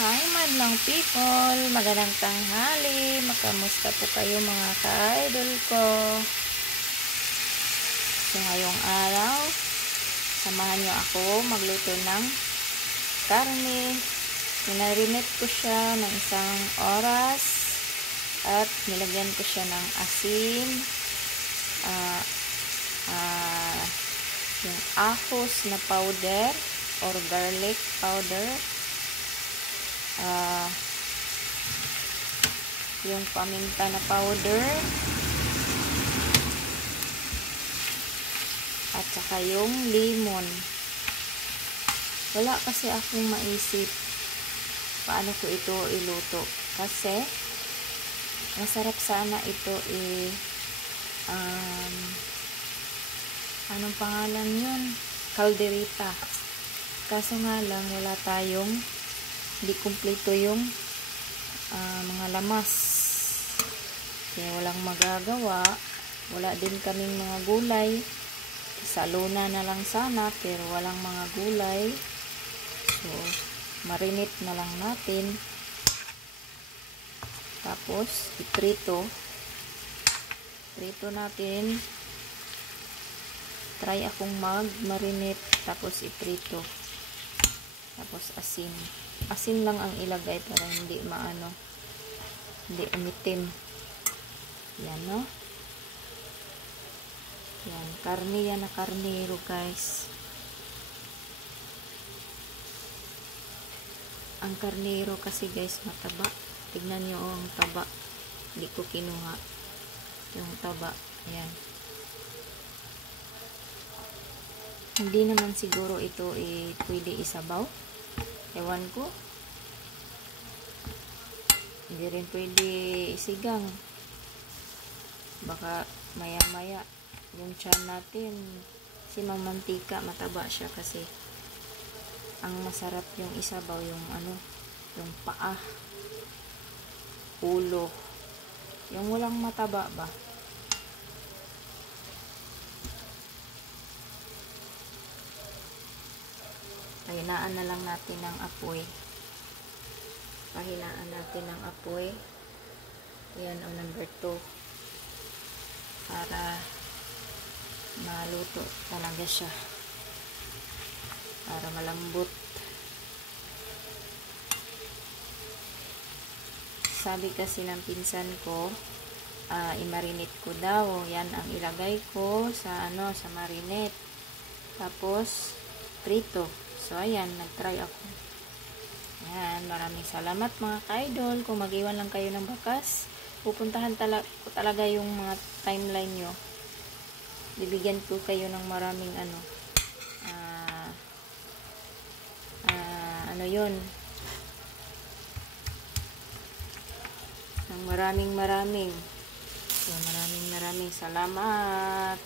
Hi madlang people, magandang tanghali, makamusta po kayo mga ka-idol ko. So ngayong araw, samahan nyo ako magluto ng karne. Minarinate ko siya ng isang oras at nilagyan ko siya ng asin, yung ahos na powder or garlic powder, yung paminta na powder, at saka yung lemon. Wala kasi akong maisip paano ko ito iluto kasi masarap sana ito anong pangalan yun? Calderita. Kaso nga lang wala tayong, hindi kumpleto yung mga lamas, kaya walang magagawa. Wala din kaming mga gulay, sa luna na lang sana pero walang mga gulay, so marinate na lang natin, tapos iprito natin. Try akong mag-marinate tapos iprito, tapos asin lang ang ilagay para hindi hindi umitim. Yan, no? Yan, karne yan na karnero, guys. Ang karnero kasi, guys, mataba. Tignan nyo ang taba. Hindi ko kinuha yung taba. Yan. Hindi naman siguro ito pwede isabaw. Ewan ko. Hindi rin pwede isigang. Baka maya-maya yung tiyan natin, si mamantika, mataba siya kasi. Ang masarap yung isabaw, yung yung paa, ulo. Yung walang mataba ba? Pahinaan na lang natin ng apoy. Pahinaan natin ng apoy. Yan, number 2. Para maluto talaga siya. Para malambot. Sabi kasi ng pinsan ko, i-marinate ko daw. Yan ang ilagay ko sa sa marinate. Tapos prito. So, ayan, nag-try ako. Ayan, maraming salamat mga ka-idol. Kung mag-iwan lang kayo ng bakas, pupuntahan ko talaga yung mga timeline nyo. Bibigyan ko kayo ng maraming yun. Ng maraming. So, maraming salamat.